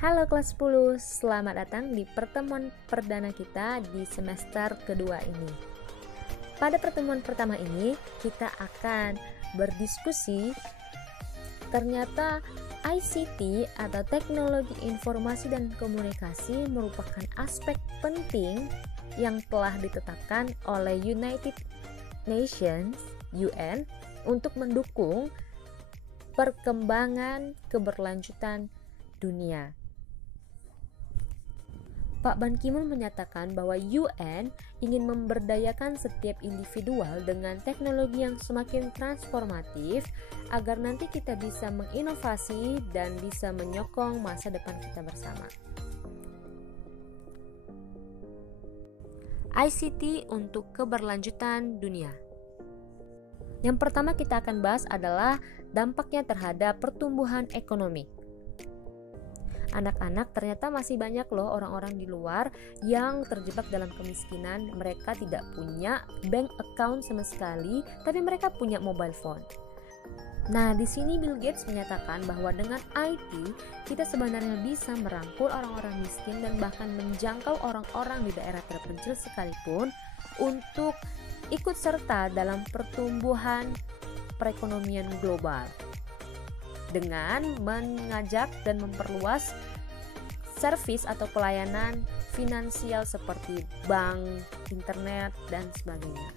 Halo kelas 10, selamat datang di pertemuan perdana kita di semester kedua ini. Pada pertemuan pertama ini, kita akan berdiskusi ternyata ICT atau teknologi informasi dan komunikasi merupakan aspek penting yang telah ditetapkan oleh United Nations (UN) untuk mendukung perkembangan keberlanjutan dunia. Pak Ban Ki-moon menyatakan bahwa UN ingin memberdayakan setiap individual dengan teknologi yang semakin transformatif agar nanti kita bisa menginovasi dan bisa menyokong masa depan kita bersama. ICT untuk keberlanjutan dunia. Yang pertama kita akan bahas adalah dampaknya terhadap pertumbuhan ekonomi. Anak-anak ternyata masih banyak loh orang-orang di luar yang terjebak dalam kemiskinan. Mereka tidak punya bank account sama sekali, tapi mereka punya mobile phone. Nah, di sini Bill Gates menyatakan bahwa dengan IT kita sebenarnya bisa merangkul orang-orang miskin dan bahkan menjangkau orang-orang di daerah terpencil sekalipun untuk ikut serta dalam pertumbuhan perekonomian global, dengan mengajak dan memperluas servis atau pelayanan finansial seperti bank, internet, dan sebagainya.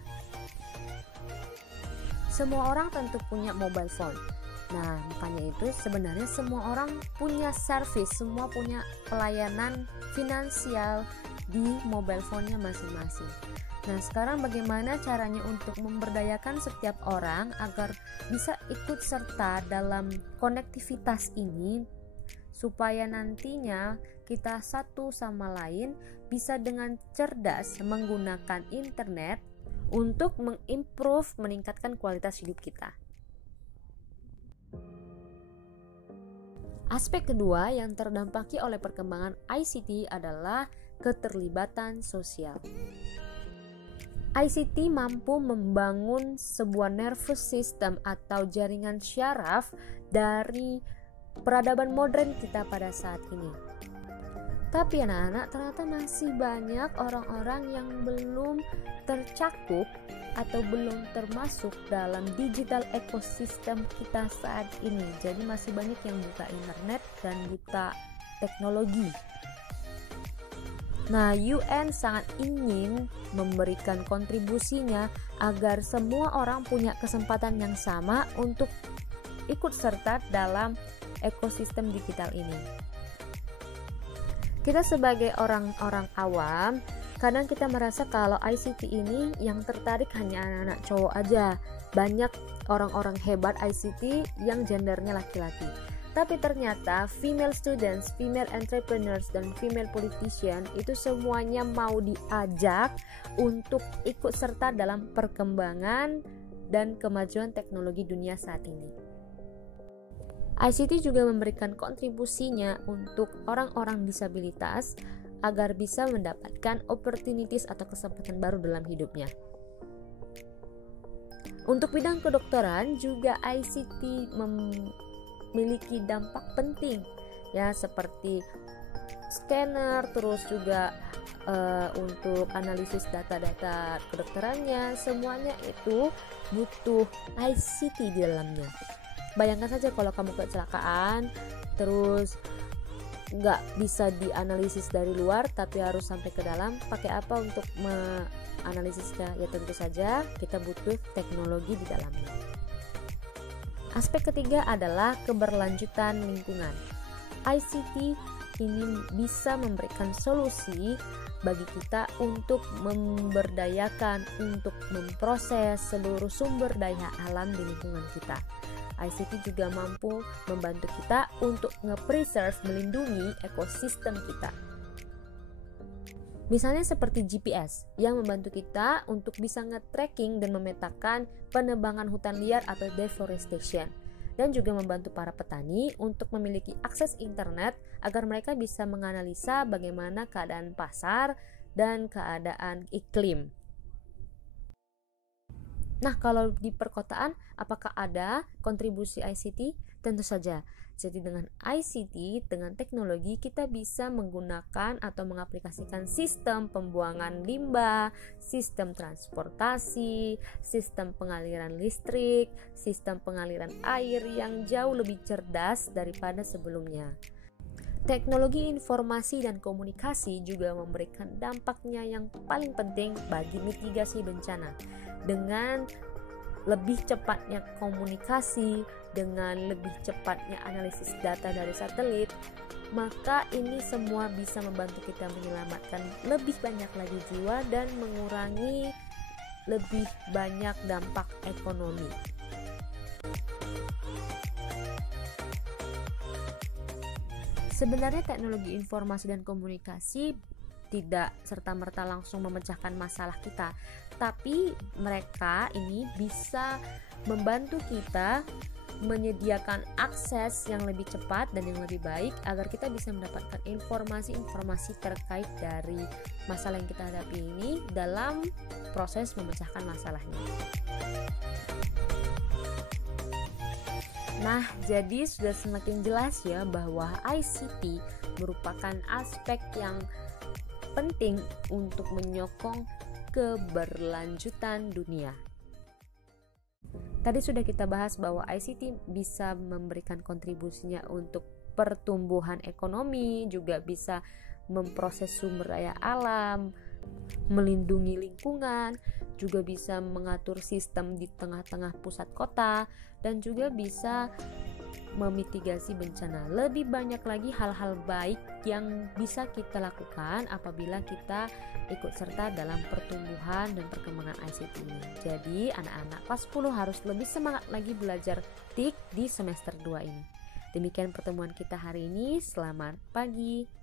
Semua orang tentu punya mobile phone. Nah, makanya itu sebenarnya semua orang punya servis, semua punya pelayanan finansial di mobile phone-nya masing-masing. Nah, sekarang bagaimana caranya untuk memberdayakan setiap orang agar bisa ikut serta dalam konektivitas ini supaya nantinya kita satu sama lain bisa dengan cerdas menggunakan internet untuk meningkatkan kualitas hidup kita. Aspek kedua yang terdampaki oleh perkembangan ICT adalah keterlibatan sosial. ICT mampu membangun sebuah nervous system atau jaringan syaraf dari peradaban modern kita pada saat ini. Tapi anak-anak, ternyata masih banyak orang-orang yang belum tercakup atau belum termasuk dalam digital ekosistem kita saat ini. Jadi masih banyak yang buta internet dan buta teknologi. Nah, UN sangat ingin memberikan kontribusinya agar semua orang punya kesempatan yang sama untuk ikut serta dalam ekosistem digital ini. Kita sebagai orang-orang awam, kadang kita merasa kalau ICT ini yang tertarik hanya anak-anak cowok aja. Banyak orang-orang hebat ICT yang gendernya laki-laki. Tapi ternyata female students, female entrepreneurs, dan female politician itu semuanya mau diajak untuk ikut serta dalam perkembangan dan kemajuan teknologi dunia saat ini. ICT juga memberikan kontribusinya untuk orang-orang disabilitas agar bisa mendapatkan opportunities atau kesempatan baru dalam hidupnya. Untuk bidang kedokteran juga ICT memiliki dampak penting ya, seperti scanner, terus juga untuk analisis data-data kedokterannya, semuanya itu butuh ICT di dalamnya. Bayangkan saja kalau kamu kecelakaan terus nggak bisa dianalisis dari luar tapi harus sampai ke dalam, pakai apa untuk menganalisisnya? Ya tentu saja kita butuh teknologi di dalamnya. Aspek ketiga adalah keberlanjutan lingkungan. ICT ini bisa memberikan solusi bagi kita untuk memberdayakan, untuk memproses seluruh sumber daya alam di lingkungan kita. ICT juga mampu membantu kita untuk nge-preserve, melindungi ekosistem kita. Misalnya seperti GPS yang membantu kita untuk bisa nge-tracking dan memetakan penebangan hutan liar atau deforestation, dan juga membantu para petani untuk memiliki akses internet agar mereka bisa menganalisa bagaimana keadaan pasar dan keadaan iklim. Nah, kalau di perkotaan, apakah ada kontribusi ICT? Tentu saja. Jadi dengan ICT, dengan teknologi, kita bisa menggunakan atau mengaplikasikan sistem pembuangan limbah, sistem transportasi, sistem pengaliran listrik, sistem pengaliran air yang jauh lebih cerdas daripada sebelumnya. Teknologi informasi dan komunikasi juga memberikan dampaknya yang paling penting bagi mitigasi bencana. Dengan lebih cepatnya komunikasi, dengan lebih cepatnya analisis data dari satelit, maka ini semua bisa membantu kita menyelamatkan lebih banyak lagi jiwa dan mengurangi lebih banyak dampak ekonomi. Sebenarnya teknologi informasi dan komunikasi tidak serta-merta langsung memecahkan masalah kita, tapi mereka ini bisa membantu kita menyediakan akses yang lebih cepat dan yang lebih baik agar kita bisa mendapatkan informasi-informasi terkait dari masalah yang kita hadapi ini dalam proses memecahkan masalahnya. Nah, jadi sudah semakin jelas ya bahwa ICT merupakan aspek yang penting untuk menyokong keberlanjutan dunia. Tadi sudah kita bahas bahwa ICT bisa memberikan kontribusinya untuk pertumbuhan ekonomi, juga bisa memproses sumber daya alam, melindungi lingkungan, juga bisa mengatur sistem di tengah-tengah pusat kota, dan juga bisa memitigasi bencana. Lebih banyak lagi hal-hal baik yang bisa kita lakukan apabila kita ikut serta dalam pertumbuhan dan perkembangan ICT ini. Jadi anak-anak kelas 10 harus lebih semangat lagi belajar TIK di semester 2 ini. Demikian pertemuan kita hari ini. Selamat pagi.